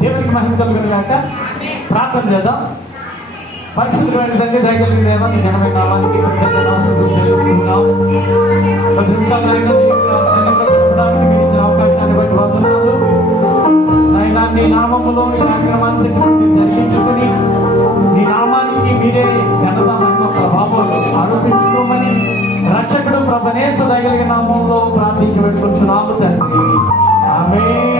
దేవునికి మహిమ కలుగును గాక. ప్రార్థన చేద్దాం. పరిశుద్ధమైన తండ్రి, దయగలిగిన దేవా, నీ ఘనమైన నామానికి కృతజ్ఞతాస్తుతులు చెల్లిస్తున్నాం. 10 నిమిషాలు సన్నిధిలో మీరు ఇచ్చిన అవకాశాన్ని బట్టి వందనాలు నాయనా. నీ నామములో ఈ కార్యక్రమాన్ని జరిగించుకుని నీ నామానికి మీరే ఘనత మరియు ప్రభావం ఆరోపించుకోమని రక్షకుడు ప్రభుయేసు దయగలిగిన నామంలో ప్రార్థించి పెట్టుకుంటున్నాము తండ్రి. ఆమేన్.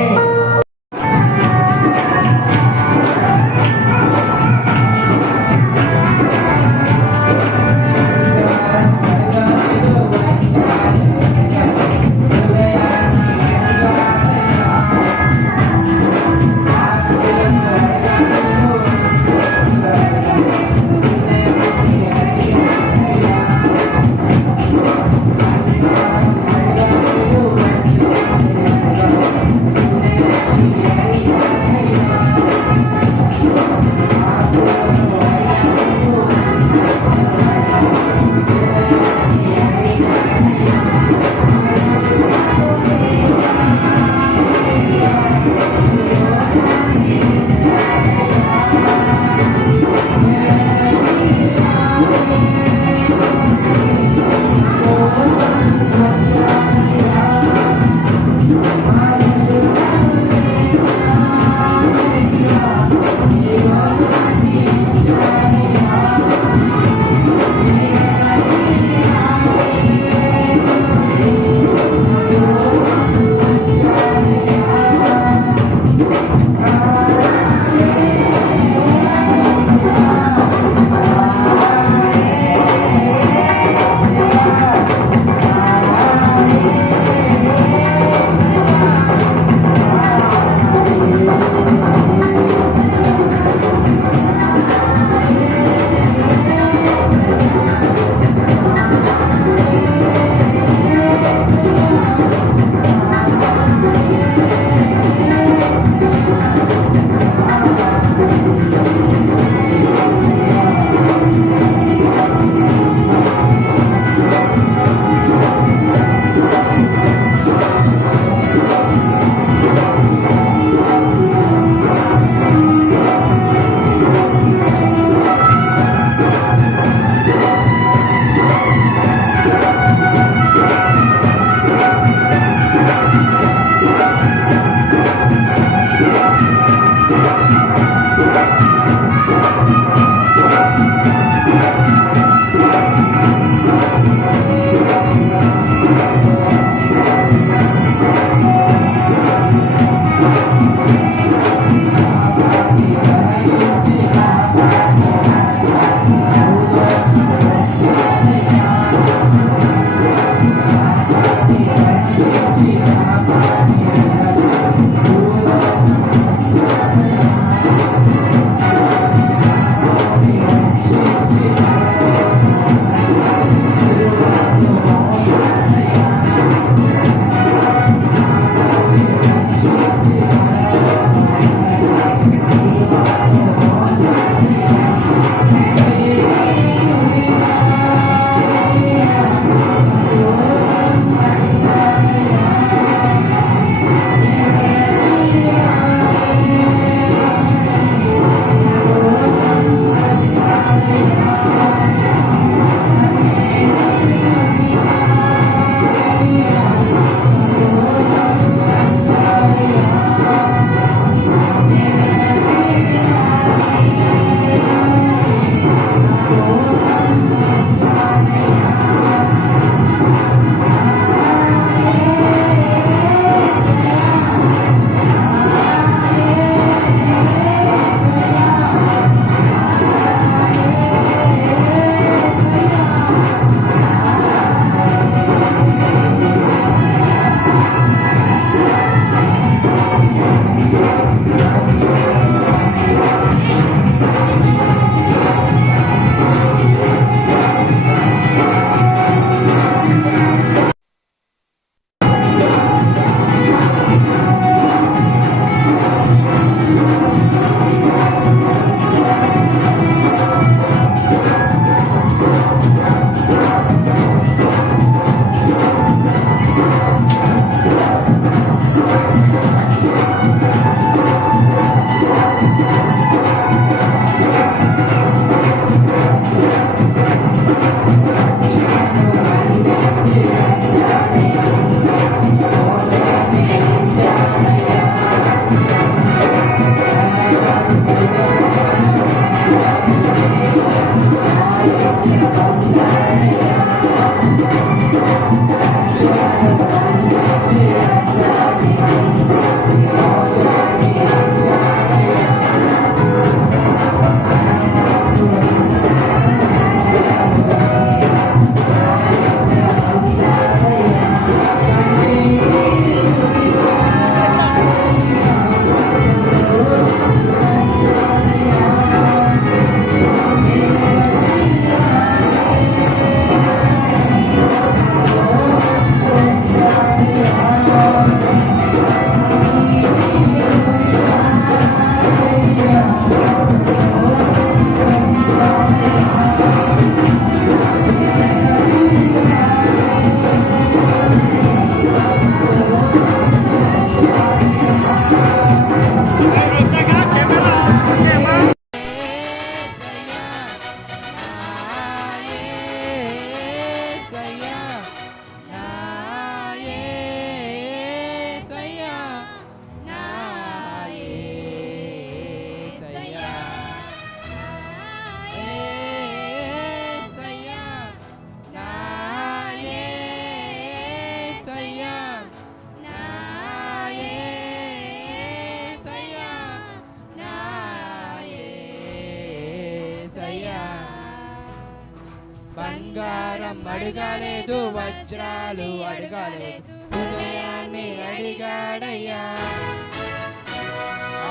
బంగారం అడగలేదు, వజ్రాలు అడగలేదు, హృదయాన్ని అడిగాడయ్యా.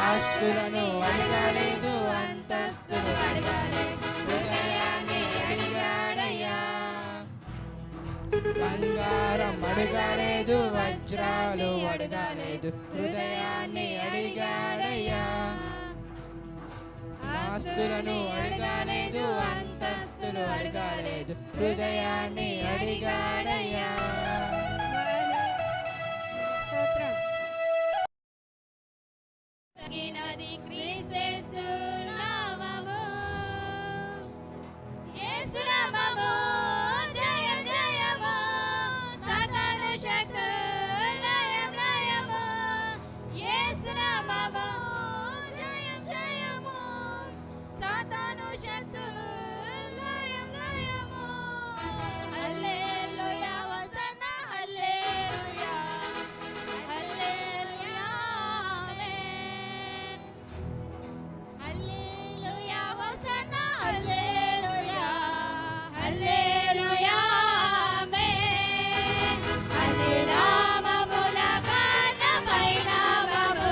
ఆస్తులను అడగలేదు, అంతస్తులు అడగలేదు, హృదయాన్ని అడిగాడయ్యా. బంగారం అడగలేదు, వజ్రాలు అడగలేదు, హృదయాన్ని అడిగాడయ్యా. ఆస్తులను అడగలేదు, అంతస్తులు అడగలేదు, హృదయాన్ని అడిగాడయ్యా. తగినది క్రీస్తు నామము, యేసు నామము జయం జయము, సాతాను శక్తులు లయం లయము. యేసు నామము జయం జయము, సాతాను శక్తులు లయం లయము. హల్లెలూయా హోసన్నా హల్లెలూయా, హల్లెలూయా ఆమేన్. హల్లెలూయా హోసన్నా హల్లెలూయా, హల్లెలూయా ఆమేన్. అన్ని నామముల కన్నా పై నామము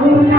Thank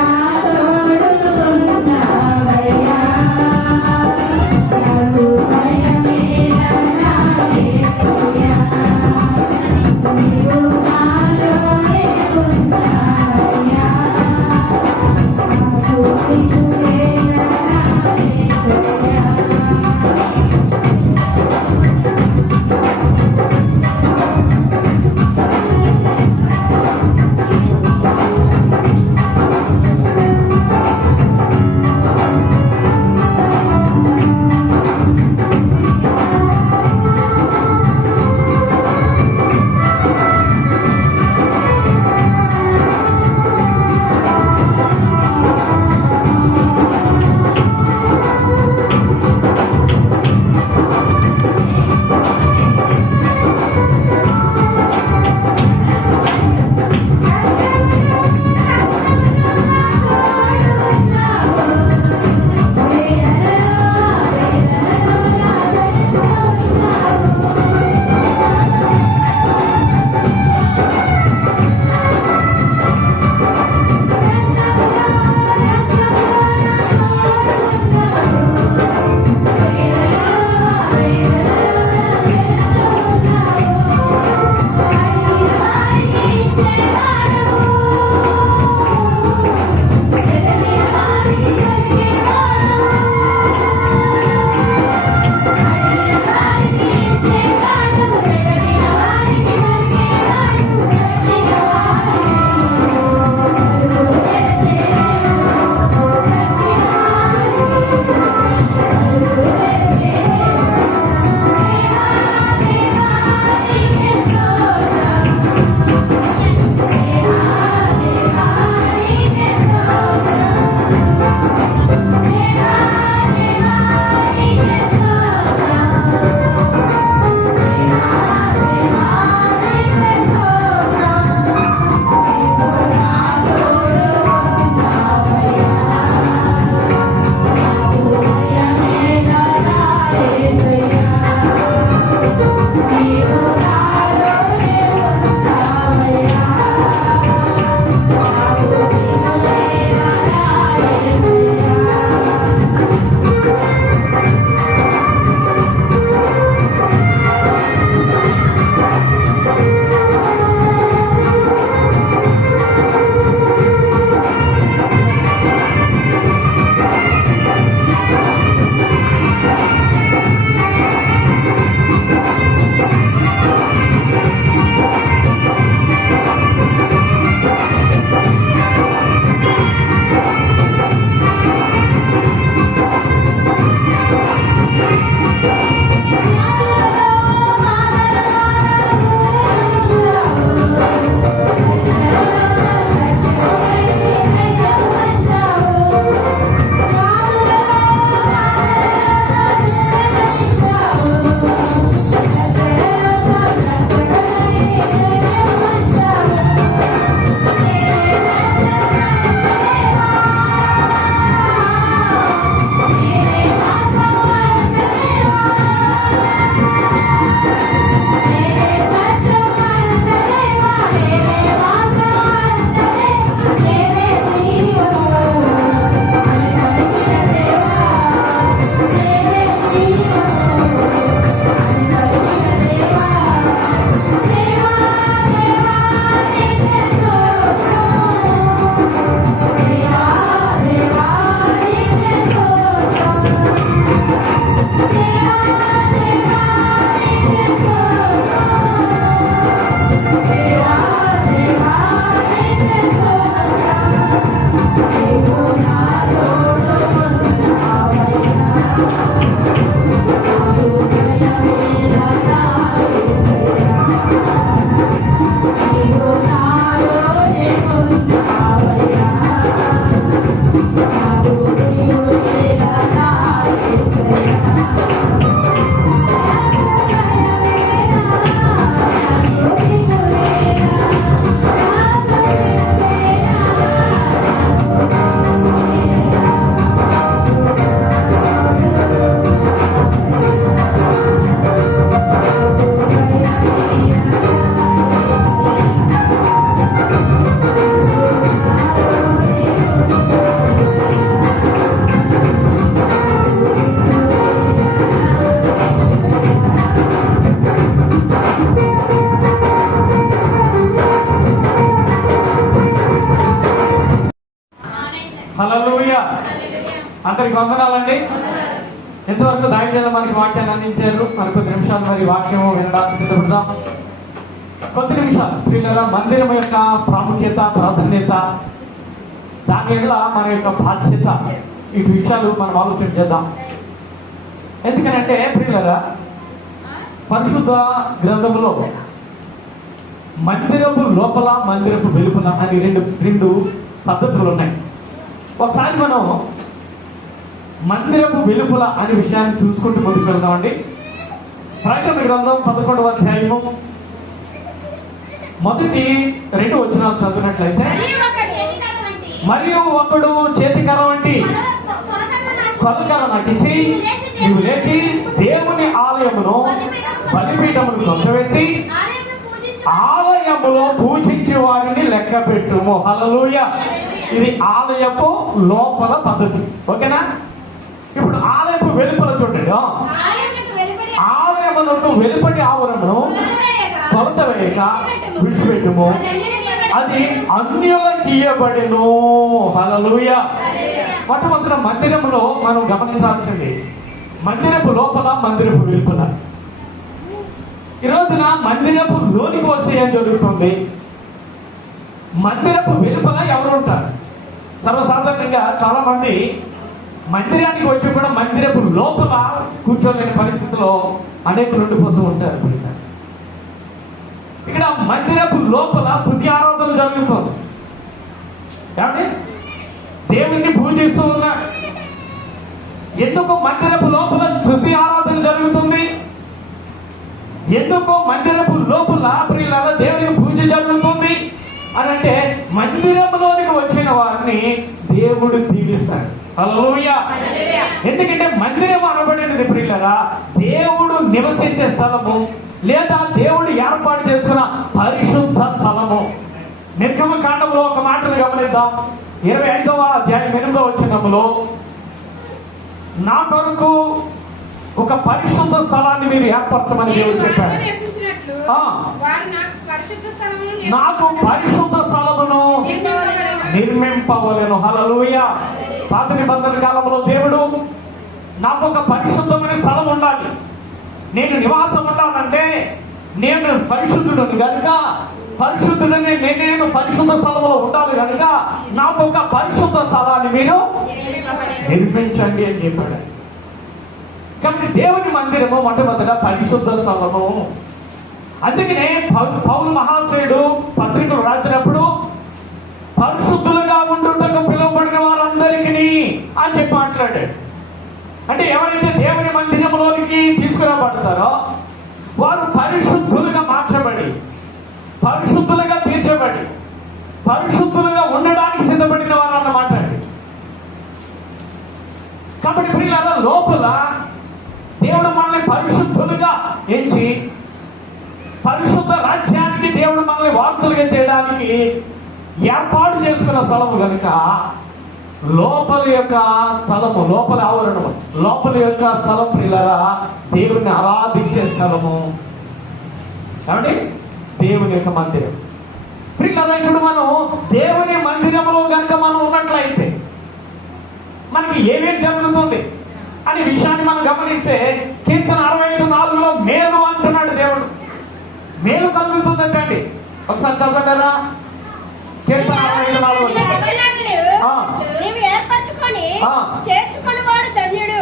హల్లెలూయా. అందరికి వందనాలండి. ఎంతవరకు దాయిజలు మనకి వాక్యాన్ని అందించారు. మరి కొద్ది నిమిషాలు మరి వాక్యం వినడానికి సిద్ధపడదాం. కొద్ది నిమిషాలు పిల్లల మందిరం యొక్క ప్రాముఖ్యత, ప్రాధాన్యత, దాని వల్ల మన యొక్క బాధ్యత, ఇటు విషయాలు మనం ఆలోచన చేద్దాం. ఎందుకనంటే పిల్లల పరిశుద్ధ గ్రంథంలో మందిరపు లోపల, మందిరపు వెలుపల అని రెండు పద్ధతులు ఉన్నాయి. ఒకసారి మనం మందిరపు వెలుపల అనే విషయాన్ని చూసుకుంటూ ముందుకు వెళ్దామండి. ప్రకటన గ్రంథం 11వ అధ్యాయము మొదటి 2 వచనాలు చదివినట్లయితే, మరియు ఒకడు చేతికర్ర వంటి కొలకర్ర నటించి నీవు లేచి దేవుని ఆలయమును బలిపీఠమును కొట్టవేసి ఆలయములో పూజించే వారిని లెక్క పెట్టుము. హల్లెలూయా. ఇది ఆలయపు లోపల పద్ధతి. ఓకేనా? ఇప్పుడు ఆలయపు వెలుపల చూడండి. ఆలయములకు వెలుపటి ఆవరణను కొలత వేయక విడిచిపెట్టుము, అది అన్యులకు ఇయ్యబడెను. హల్లెలూయా. మొట్టమొదటి మందిరంలో మనం గమనించాల్సింది మందిరపు లోపల, మందిరపు వెలుపల. ఈ రోజున మందిరపు లోనికి వస్తే ఏం జరుగుతుంది? మందిరపు వెలుపల ఎవరు ఉంటారు? సర్వసాధారణంగా చాలా మంది మందిరానికి వచ్చి కూడా మందిరపు లోపల కూర్చోలేని పరిస్థితిలో అనేకులు ఉండిపోతూ ఉంటారు. ఇక్కడ మందిరపు లోపల స్తుతి ఆరాధన జరుగుతుంది. కాబట్టి దేవుణ్ణి పూజిస్తూ ఉన్నారు. ఎందుకు మందిరపు లోపల స్తుతి ఆరాధన జరుగుతుంది? ఎందుకు మందిరపు లోపల ప్రియులారా దేవునికి పూజ జరుగుతుంది అని అంటే, మందిరంలోనికి వచ్చిన వారిని దేవుడు దీవిస్తాడు. హల్లెలూయా. ఎందుకంటే మందిరం అనబడినది ప్రియులారా దేవుడు నివసించే స్థలము, లేదా దేవుడు ఏర్పాటు చేసుకున్న పరిశుద్ధ స్థలము. నిర్గమకాండంలో ఒక మాటను గమనిద్దాం. 25వ అధ్యాయం 8వ వచనంలో, నా కొరకు ఒక పరిశుద్ధ స్థలాన్ని మీరు ఏర్పరచమని దేవుడు చెప్పాడు. నాకు పరిశుద్ధ స్థలమును నిర్మింపవలెను. హల్లెలూయా. పాత నిబంధన కాలంలో దేవుడు నాకు ఒక పరిశుద్ధమైన స్థలం ఉండాలి, నేను నివాసం ఉండాలంటే నేను పరిశుద్ధుడు కనుక, పరిశుద్ధుడని నేను పరిశుద్ధ స్థలంలో ఉండాలి కనుక నాకు ఒక పరిశుద్ధ స్థలాన్ని మీరు నిర్మించండి అని చెప్పాడు. కాబట్టి దేవుని మందిరము మొట్టమొదట పరిశుద్ధ స్థలము. అందుకనే పౌలు మహాశయుడు పత్రికలు రాసినప్పుడు పరిశుద్ధులుగా ఉండుటకు పిలువబడిన వారందరికీ అని చెప్పి మాట్లాడాడు. అంటే ఎవరైతే దేవుని మందిరంలోనికి తీసుకురాబడతారో వారు పరిశుద్ధులుగా మార్చబడి, పరిశుద్ధులుగా తీర్చబడి, పరిశుద్ధులుగా ఉండడానికి సిద్ధపడిన వారు అన్నమాట. కాబట్టి ప్రియులారా లోపల దేవుడు మనల్ని పరిశుద్ధులుగా ఎంచి పరిశుద్ధ రాజ్యానికి దేవుడు మనల్ని వారసులుగా చేయడానికి ఏర్పాటు చేసుకున్న స్థలము కనుక లోపలి యొక్క స్థలము, లోపలి ఆవరణము, లోపలి యొక్క స్థలం ప్రియులారా దేవుని ఆరాధించే స్థలము. కాబట్టి దేవుని యొక్క మందిరం ప్రియులారా. ఇప్పుడు మనం దేవుని మందిరంలో కనుక మనం ఉన్నట్లయితే మనకి ఏమేమి జరుగుతుంది అనే విషయాన్ని మనం గమనిస్తే, కీర్తన 65:4లో మేలు అంటున్నాడు దేవుడు. మేలు కలుగుతుందంటండి. ఒకసారి చదవంటారా? కీర్తన 65:4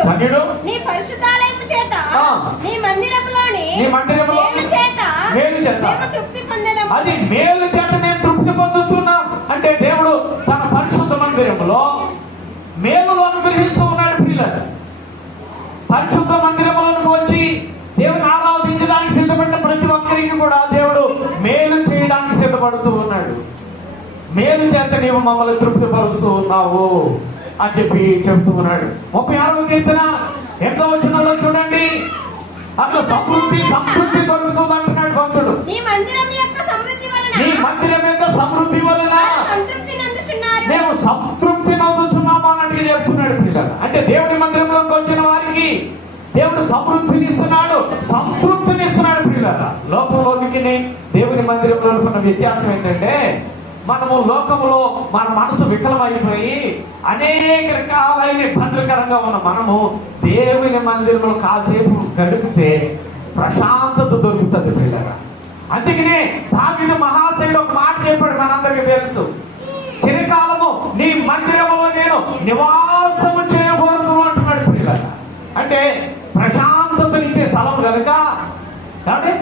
ధన్యుడు నీ పరిశుద్ధాలయము చేత నీ మందిరములోని మేలు చేత తృప్తి పొందెదము. అది మేలు చేత నేను తృప్తి పొందుతున్నాం అంటే దేవుడు తన పరిశుద్ధ మందిరంలో మేలులు అనుగ్రహిస్తూ ఉన్నాడు. ప్రియులారా పరిశుద్ధ మందిరంలోకి వచ్చి దేవుని ఆరాధించడానికి సిద్ధపడిన ప్రతి ఒక్కరికి కూడా దేవుడు మేలు చేయడానికి సిద్ధపడుతూ ఉన్నాడు. మేలు చేత నీవు మమ్మల్ని తృప్తిపరుస్తూ ఉన్నావు అని చెప్పి చెబుతూ ఉన్నాడు. 36వ కీర్తన 8వ వచనంలో చూడండి, అట్లా సంతృప్తి దొరుకుతుంది అంటున్నాడు భక్తుడు. నీ మందిరం యొక్క సమృద్ధి వలన మేము సంతృప్తి నందుచున్నాము అన్నట్టుగా చెప్తున్నాడు పిల్లలు. అంటే దేవుని మందిరంలోకి వచ్చిన వారికి దేవుడు సమృద్ధిని ఇస్తున్నాడు, సంతృప్తిని ఇస్తున్నాడు పిల్లల. లోకంలోనికి దేవుని మందిరంలో ఉన్న వ్యత్యాసం ఏంటంటే, మనము లోకంలో మన మనసు వికలమైపోయి అనేక రకాలైన ఇబ్బందికరంగా ఉన్న మనము దేవుని మందిరంలో కాసేపు గడిపితే ప్రశాంతత దొరుకుతుంది పిల్లగా. అందుకనే దావీదు మహాశయుడు ఒక మాట చెప్పాడు, మనందరికీ తెలుసు, చిరకాలము నీ మందిరములో నేను నివాసము చేయబోదు అంటున్నాడు పిల్లగా. అంటే ప్రశాంతతనిచ్చే స్థలం కనుక, కాబట్టి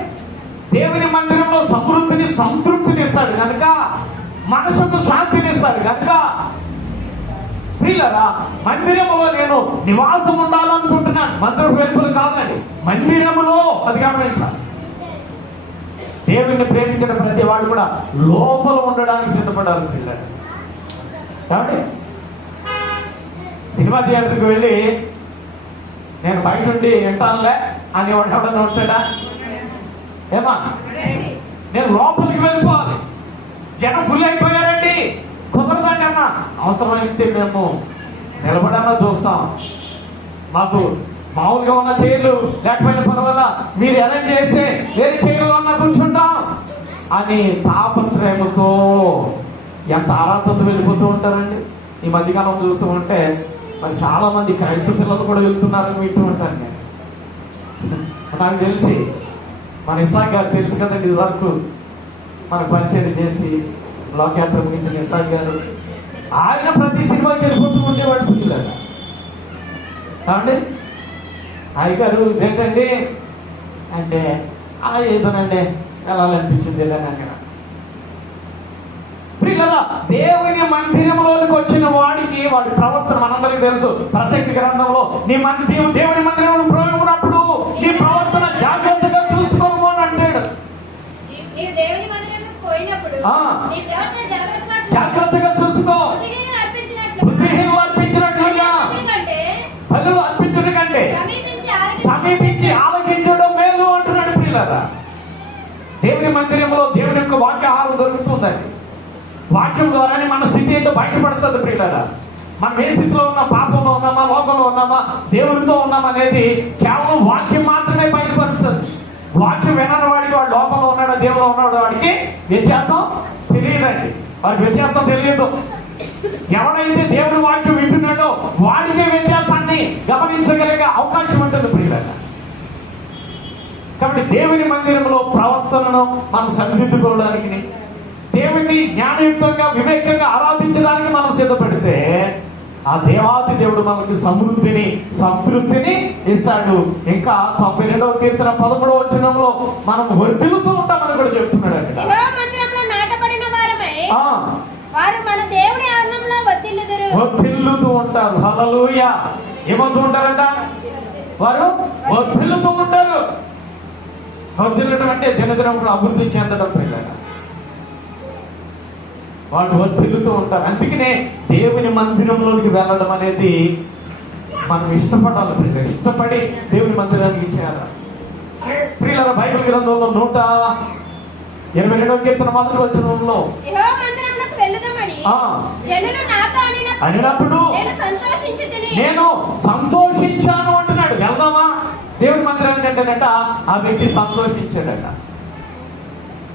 దేవుని మందిరంలో సమృద్ధిని సంతృప్తిని ఇస్తాడు కనుక, మనసుకు శాంతిని ఇస్తాడు కనుక ప్రియులారా, మందిరములో నేను నివాసం ఉండాలనుకుంటున్నాను. మందిరపు వెలుపలు కాదండి, మందిరములో. అది గమనించాలి. దేవుని ప్రేమించిన ప్రతి వాడు కూడా లోపల ఉండడానికి సిద్ధపడాలి పిల్లలు. కాబట్టి సినిమా థియేటర్కి వెళ్ళి నేను బయట ఉండి వింటానులే అని వాడు ఎవడన్నా ఉంటాడా? ఏమా, నేను లోపలికి వెళ్ళిపోవాలి. జనం ఫుల్ అయిపోయారండి, కుదరదండి అన్న. అవసరమైతే మేము నిలబడన్నా చూస్తాం, మాకు మామూలుగా ఉన్న చైర్లు లేకపోయినా పర్వాలా, మీరు అరేంజ్ చేస్తే వేరే చైర్లో ఉన్న కూర్చుంటాం అని తాపత్రయముతో ఎంత ఆరాటంతో వెళ్ళిపోతూ ఉంటారండి. ఈ మధ్యకాలం చూస్తూ ఉంటే మరి చాలా మంది క్రైస్తవ పిల్లలు కూడా వెళ్తున్నారని వింటూ ఉంటాను నేను. నాకు తెలిసి మన ఇసాక్ గారు తెలుసు కదండి, ఇది వరకు మనకు పరిచయం చేసి లోకయాత్ర ముగించిన ఇసాక్ గారు, ఆయన ప్రతి సినిమాకి వెళ్ళిపోతూ ఉండేవాడు పిల్లలు. కాబట్టి అయ్యగారు ఏంటండి అంటే ఏదోనండి వెళ్ళాలనిపించింది అని అక్కడ. ప్రియులారా, దేవుని మందిరంలోనికి వచ్చిన వాడికి వాడి ప్రవర్తన మనందరికీ తెలుసు. ప్రసక్తి గ్రంథంలో దేవుని మందిరంలో ఉన్నప్పుడు నీ ప్రవర్తన జాగ్రత్తగా చూసుకోము అని అంటాడు. జాగ్రత్తగా చూసుకో. బుద్ధిహీనులు అర్పించినట్లుగా బలులు అర్పించడం కంటే సమీపించి ఆలకించడం మేలు అంటున్నాడు ప్రియులారా. దేవుని మందిరంలో దేవుని యొక్క వాక్య ఆహారం దొరుకుతుందండి. వాక్యం ద్వారానే మన స్థితి ఏంటో బయటపడుతుంది ప్రియులారా. మనం ఏ స్థితిలో ఉన్నా, పాపంలో ఉన్నామా, లోకంలో ఉన్నామా, దేవునితో ఉన్నామా అనేది కేవలం వాక్యం మాత్రమే బయటపరుస్తుంది. వాక్యం వినని వాడికి వాడు లోపంలో ఉన్నాడు, దేవులో ఉన్నాడు, వాడికి వ్యత్యాసం తెలియదండి. వాడికి వ్యత్యాసం తెలియదు. ఎవడైతే దేవుని వాక్యం వింటున్నాడో వాడికే వ్యత్యాసాన్ని గమనించగలిగే అవకాశం ఉంటుంది ప్రియులారా. కాబట్టి దేవుని మందిరంలో ప్రవర్తనను మనం సరిదిద్దుకోవడానికి, దేవుని జ్ఞానయుక్తంగా వివేకంగా ఆరాధించడానికి మనం సిద్ధపడితే ఆ దేవాది దేవుడు మనకి సమృద్ధిని సంతృప్తిని ఇస్తాడు. ఇంకా 92వ కీర్తన 13వ వచనంలో మనం వర్ధిల్లుతూ ఉంటామని కూడా చెప్తున్నాడు అక్కడ. వర్ధిల్లుతూ ఉంటారు. హల్లెలూయా. ఏమవుతూ ఉంటారంట? వారు వర్ధిల్లుతూ ఉంటారు. వర్ధిల్లడం అంటే దినదినం అభివృద్ధి చెందడం పిల్లలు. వాళ్ళు వర్ధిల్లుతూ ఉంటారు. అందుకనే దేవుని మందిరంలోకి వెళ్ళడం అనేది మనం ఇష్టపడాలి ప్రియులు. ఇష్టపడి దేవుని మందిరానికి చేయాలి ప్రియుల. బైబిల్ గ్రంథంలో 122వ కీర్తన 1వ వచనంలో అనినప్పుడు నేను సంతోషించాను అంటున్నాడు. వెళ్దామా దేవుని మందిరానికి అంటేనట ఆ వ్యక్తి సంతోషించాడట.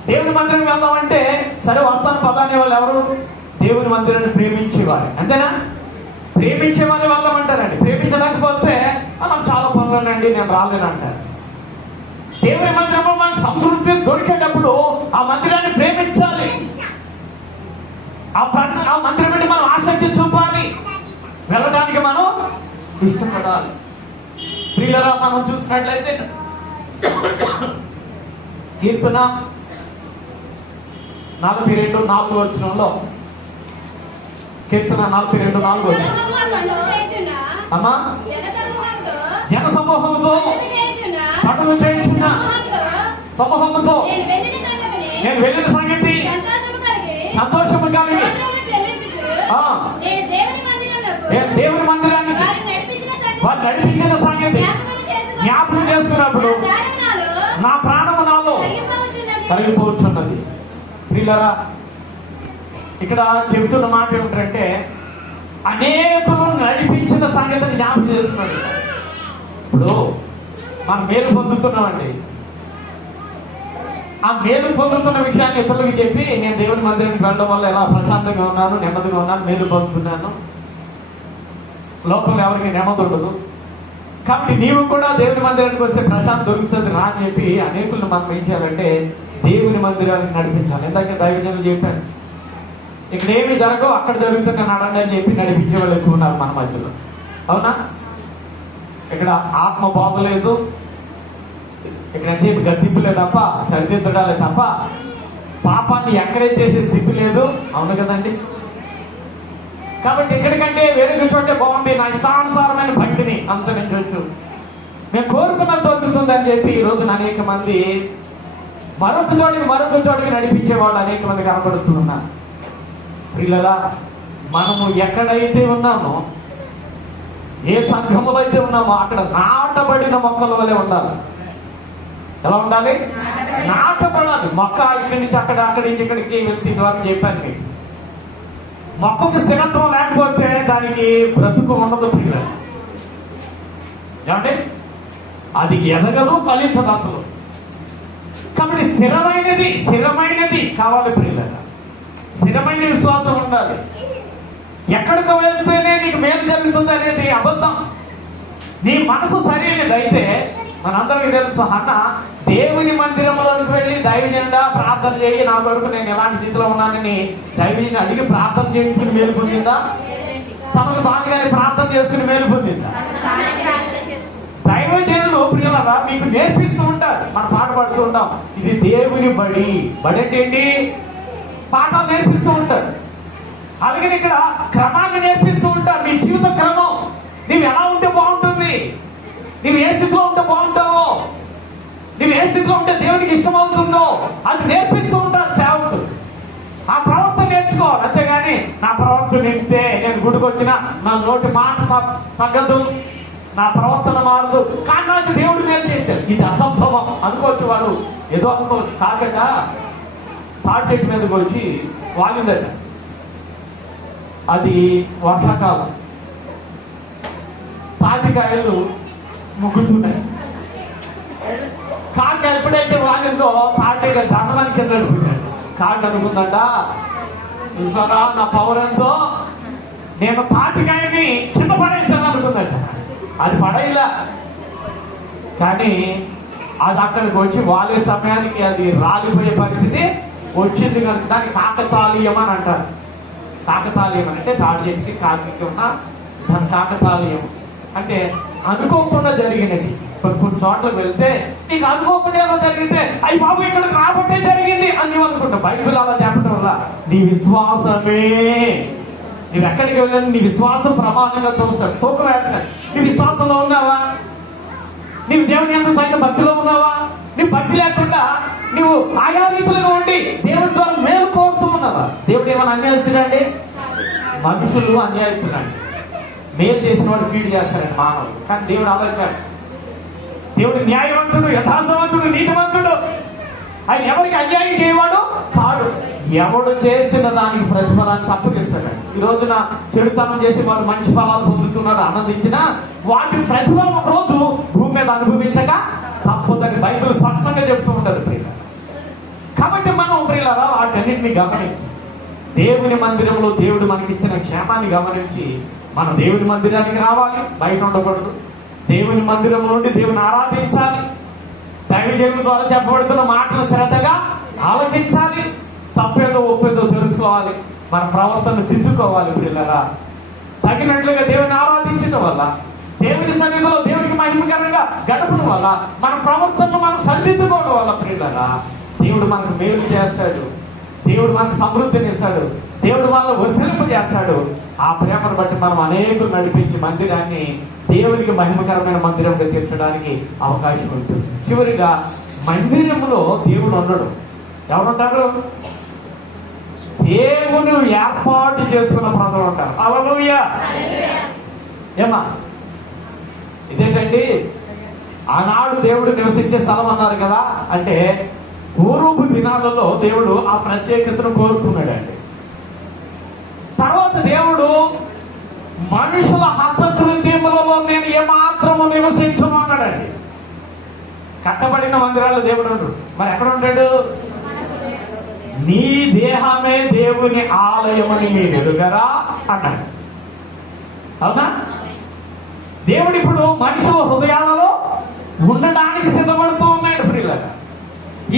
దేవుని మందిరం వెళ్దామంటే సరే వస్తాను పదాన్ని వాళ్ళు ఎవరు? దేవుని మందిరాన్ని ప్రేమించేవారు. అంతేనా? ప్రేమించేవారు వెళ్దామంటారండి. ప్రేమించలేకపోతే మనం చాలా పనులునండి నేను రాలేనంటారు. దేవుని మందిరంలో మన సంతృప్తి దొరికేటప్పుడు ఆ మందిరాన్ని ప్రేమించాలి. ఆ మందిరం అంటే మనం ఆసక్తి చూపాలి. వెళ్ళడానికి మనం ఇష్టపడాలి. ప్రియులరా, మనం చూసినట్లయితే కీర్తన 42:4 వచనంలో, కీర్తన 42:4 అమ్మా, జన సమూహంతో పనులు చేయించున్న సమూహంతో నేను వెళ్ళిన సంగతి సంతోషము కలిగి నేను దేవుని మందిరానికి వారు నడిపించిన సంగతి జ్ఞాపకం చేసుకున్నప్పుడు నా ప్రాణము నాలో కరిగిపోతున్నది. పిల్లరా, ఇక్కడ చెబుతున్న మాట ఏమిటంటే అనేకులు నడిపించిన సంగతిని జ్ఞాపకం చేసుకున్నాడు. ఇప్పుడు మనం మేలు పొందుతున్నామండి. ఆ మేలు పొందుతున్న విషయాన్ని ఇతరులకు చెప్పి నేను దేవుని మందిరానికి వెళ్ళడం వల్ల ఎలా ప్రశాంతంగా ఉన్నాను, నెమ్మదిగా ఉన్నాను, మేలు పొందుతున్నాను, లోపల ఎవరికి నెమ్మది ఉండదు. కాబట్టి నీవు కూడా దేవుని మందిరానికి వస్తే ప్రశాంతం దొరుకుతుంది రా అని చెప్పి అనేకులను మనం ఏం చేయాలంటే దేవుని మందిరానికి నడిపించాలి. ఇందాక దైవజనులు చెప్పాను, ఇక్కడ ఏమి జరగవు అక్కడ జరుగుతున్న నడండి అని చెప్పి నడిపించే వాళ్ళు ఎక్కువ ఉన్నారు మన మధ్యలో. అవునా? ఇక్కడ ఆత్మ బాగలేదు, ఇక్కడ చెప్పి గద్దింపులే తప్ప, సరిదిద్దడాలే తప్ప పాపాన్ని ఎంకరేజ్ చేసే స్థితి లేదు. అవును కదండి? కాబట్టి ఎక్కడికంటే వేరే చోటే బాగుంది, నా ఇష్టానుసారమైన భక్తిని అనుసరించవచ్చు, మేము కోరుకున్నది దొరుకుతుంది అని చెప్పి ఈ రోజున అనేక మంది మరొక చోటికి నడిపించే వాళ్ళు అనేక మంది కనబడుతున్నారు. పిల్లలా, మనము ఎక్కడైతే ఉన్నామో, ఏ సంఘములో అయితే ఉన్నామో అక్కడ నాటబడిన మొక్కల వలె ఉండాలి. ఎలా ఉండాలి? నాటబడాలి. మొక్క ఇక్కడి నుంచి అక్కడి నుంచి ఇక్కడికి వెళ్తే ఇదివరకు చెప్పాను మీకు, మొక్కకు స్థిరత్వం లేకపోతే దానికి బ్రతుకు ఉండదు పిల్లలు. ఏమంటే అది ఎదగదు, ఫలించదు అసలు. కాబట్టి స్థిరమైనది కావాలి పిల్లలు. స్థిరమైన విశ్వాసం ఉండాలి. ఎక్కడికి వెళ్తేనే నీకు మేలు జరుగుతుంది అనేది అబద్ధం. నీ మనసు సరైనది అయితే, మనందరికీ తెలుసు, అన్న దేవుని మందిరంలోకి వెళ్ళి దైవజనుడా ప్రార్థన చేయి, నా కొరకు నేను ఎలాంటి స్థితిలో ఉన్నానని దైవజనుని అడిగి ప్రార్థన చేసుకుని మేలు పొందిందా? తనకు తానుగానే ప్రార్థన చేసుకుని మేలు పొందిందా? దైవజనులు ప్రియులారా మీకు నేర్పిస్తూ ఉంటారు. మనం పాట పాడుతూ ఉంటాం, ఇది దేవుని బడి. బడి అంటే ఏంటి? పాఠాలు నేర్పిస్తూ ఉంటారు. అలాగే ఇక్కడ క్రమాన్ని నేర్పిస్తూ ఉంటారు. నీ జీవిత క్రమం, నీవు ఎలా ఉంటే బాగుంటుంది, నీవు ఏ స్థితిలో ఉంటే బాగుంటావో, నీవు ఏ స్థితిలో ఉంటే దేవునికి ఇష్టమవుతుందో అది నేర్పిస్తూ ఉంటారు సేవకులు. ఆ ప్రవర్తన నేర్చుకోవాలి. అంతేగాని నా ప్రవర్తన ఇంతే, నేను గుడికి వచ్చినా నా నోటి మాట తగ్గదు, నా ప్రవర్తన మారదు, కానీ నాకు దేవుడు మేలు చేశారు, ఇది అసంభవం అనుకోవచ్చు. వాడు ఏదో అనుకోవచ్చు. కాకుండా తాటి చెట్టు మీదకి వచ్చి వాలిందట. అది వర్షాకాలం, తాటికాయలు ముగ్గుతున్నాయి. కాకి ఎప్పుడైతే వాలిందో తాటిగా దండమని కింద పడిపోయాడు. కాకి అనుకుందట, చూసారా నా పవర్ ఎంతో, నేను తాటికాయని కింద పడేసాను అనుకుందట. అది పడేలా, కానీ అది అక్కడికి వచ్చి వాలే సమయానికి అది రాలిపోయే పరిస్థితి వచ్చింది కనుక దాన్ని కాకతాళీయం అని అంటారు. కాకతాళీయం అంటే తాడి చెట్టుకి కాకి ఉన్న దాని కాకతాళీయం అంటే అనుకోకుండా జరిగినది. కొన్ని చోట్లకు వెళ్తే నీకు అనుకోకుండా ఏదో జరిగితే అయ్యి బాబు ఇక్కడికి రాబట్టే జరిగింది అని నువ్వు అనుకుంటావు. బైబిల్ అలా చెప్పడం వల్ల నీ విశ్వాసమే, నువ్వు ఎక్కడికి వెళ్ళాలి నీ విశ్వాసం ప్రమాణంగా చూస్తాడు, తూకం వేస్తాడు. నీ విశ్వాసంలో ఉన్నావా? నీవు దేవుని ఎంత తగిన భక్తిలో ఉన్నావా? నీ భక్తి లేకుండా నువ్వు ఆయా రీతులుగా ఉండి దేవుడి ద్వారా మేలు కోరుతూ ఉన్నావా? దేవుడు ఏమైనా అన్యాయిస్తున్నాడండి? మనుషులు అన్యాయిస్తున్నాడు. మేలు చేసిన వాడు కీడు చేస్తాడండి మానవుడు. కానీ దేవుడు ఆలోచించాడు. దేవుడు న్యాయవంతుడు, యథార్థవంతుడు, నీతివంతుడు. ఆయన ఎవరికి అన్యాయం చేయవాడు కాడు. ఎవడు చేసిన దానికి ప్రతిఫలాన్ని తప్పకిస్తాడు. ఈ రోజున చెడుతనం చేసి వాళ్ళు మంచి ఫలాలు పొందుతున్నారు, ఆనందించిన వాటి ప్రతిఫలం ఒక రోజు భూమి మీద అనుభవించక తప్పదని బైబిల్ స్పష్టంగా చెప్తూ ఉంటుంది ప్రియుల. కాబట్టి మనం ప్రియులారా వాటన్నిటిని గమనించి దేవుని మందిరంలో దేవుడు మనకిచ్చిన క్షేమాన్ని గమనించి మనం దేవుని మందిరానికి రావాలి, బయట ఉండకూడదు. దేవుని మందిరం నుండి దేవుని ఆరాధించాలి. దైవజనుల ద్వారా చెప్పబడుతున్న మాటలు శ్రద్ధగా ఆలోచించాలి. తప్పేదో ఒప్పేదో తెలుసుకోవాలి. మన ప్రవర్తన దిద్దుకోవాలి పిల్లరా. తగినట్లుగా దేవుని ఆరాధించడం వల్ల, దేవుని సన్నిధిలో దేవునికి మహిమకరంగా గడపడం వల్ల, మన ప్రవర్తనను మనం సరిదిద్దుకోవడం వల్ల పిల్లరా దేవుడు మనకు మేలు చేస్తాడు. దేవుడు మనకు సమృద్ధినిస్తాడు. దేవుడు మనల్ని వర్ధింపజేస్తాడు. ఆ ప్రేమను బట్టి మనం అనేకులు నడిపించి మందిరాన్ని దేవునికి మహిమకరమైన మందిరంగా తీర్చడానికి అవకాశం ఉంటుంది. చివరిగా మందిరంలో దేవుడు ఉండడు. ఎవరుంటారు? దేవుడు ఏర్పాటు చేసుకున్న ప్రజలు ఉంటారు. హల్లెలూయా. ఏమా ఇదేంటండి ఆనాడు దేవుడు నివసించే స్థలం అన్నారు కదా అంటే పూర్వపు దినాలలో దేవుడు ఆ ప్రత్యేకతను కోరుకున్నాడండి. తర్వాత దేవుడు మనుషుల హస్తకృత్యములలో నేను ఏమాత్రము నివసించను అన్నాడండి. కట్టబడిన మందిరాల్లో దేవుడు ఉంటాడు. మరి ఎక్కడ ఉంటాడు? నీ దేహమే దేవుని ఆలయమని మీరు ఎదుగరా అన్నాడు. అవునా? దేవుడు ఇప్పుడు మనుషుల హృదయాలలో ఉండడానికి సిద్ధపడుతూ ఉన్నాడు. ప్రియులారా,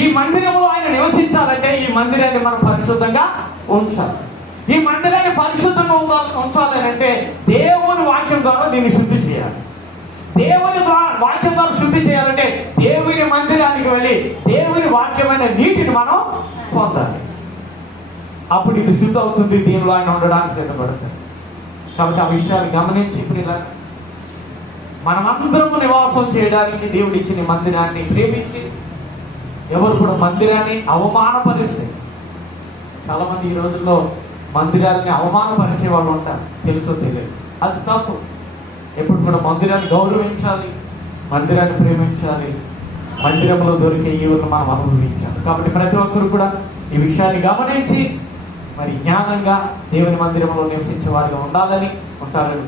ఈ మందిరంలో ఆయన నివసించాలంటే ఈ మందిరాన్ని మనం పరిశుద్ధంగా ఉంచాలి. ఈ మందిరాన్ని పరిశుద్ధంగా ఉంచాలని అంటే దేవుని వాక్యం ద్వారా దీన్ని శుద్ధి చేయాలి. దేవుని వాక్యం ద్వారా శుద్ధి చేయాలంటే దేవుని మందిరానికి వెళ్ళి దేవుని వాక్యమైన నీటిని మనం పొందాలి. అప్పుడు ఇది శుద్ధి అవుతుంది. దీనిలో ఆయన ఉండడానికి సిద్ధపడతాడు. కాబట్టి ఆ విషయాలు గమనించి ప్రియులారా, మనమందరము నివాసం చేయడానికి దేవుడు ఇచ్చిన మందిరాన్ని ప్రేమించి ఎవరు కూడా మందిరాన్ని అవమానపరిస్తే, చాలా మంది ఈ రోజుల్లో మందిరాన్ని అవమానపరిచే వాళ్ళు ఉంటారు. తెలుసో తెలియదు, అది తప్పు. ఎప్పుడు కూడా మందిరాన్ని గౌరవించాలి, మందిరాన్ని ప్రేమించాలి, మందిరంలో దొరికే ఈవులను మనం అనుభవించాలి. కాబట్టి ప్రతి ఒక్కరు కూడా ఈ విషయాన్ని గమనించి మరి జ్ఞానంగా దేవుని మందిరంలో నివసించే వారిగా ఉంటారని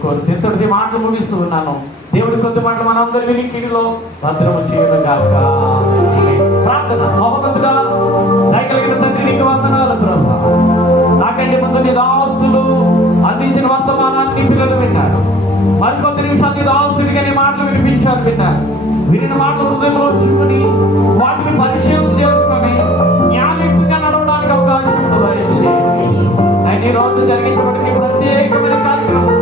కోరుతూ ఇంతటి మాటలు ముగిస్తూ ఉన్నాను. దేవుడి కొద్ది మాటలు మనందరి వినికిడిలో భద్రము చేయడం గాక. ప్రార్థన. మహోన్నతుడా, దయగలిగిన తండ్రి, నీకు వందనాలు ప్రభువా. నాకంటే ముందు నీ దాసులు అందించిన వర్తమానాన్ని పిల్లలు విన్నారు. మరికొద్ది నిమిషాలు నీ దాసుడిగా నీ మాటలు వినిపించారు, విన్నారు. వినిన మాటలు హృదయంలో ఉంచుకొని వాటిని పరిశీలన చేసుకొని జ్ఞానయుక్తంగా నడవడానికి అవకాశం దయచేయండి. ఈ రోజు జరిగించబడిన ప్రత్యేకమైన కార్యక్రమం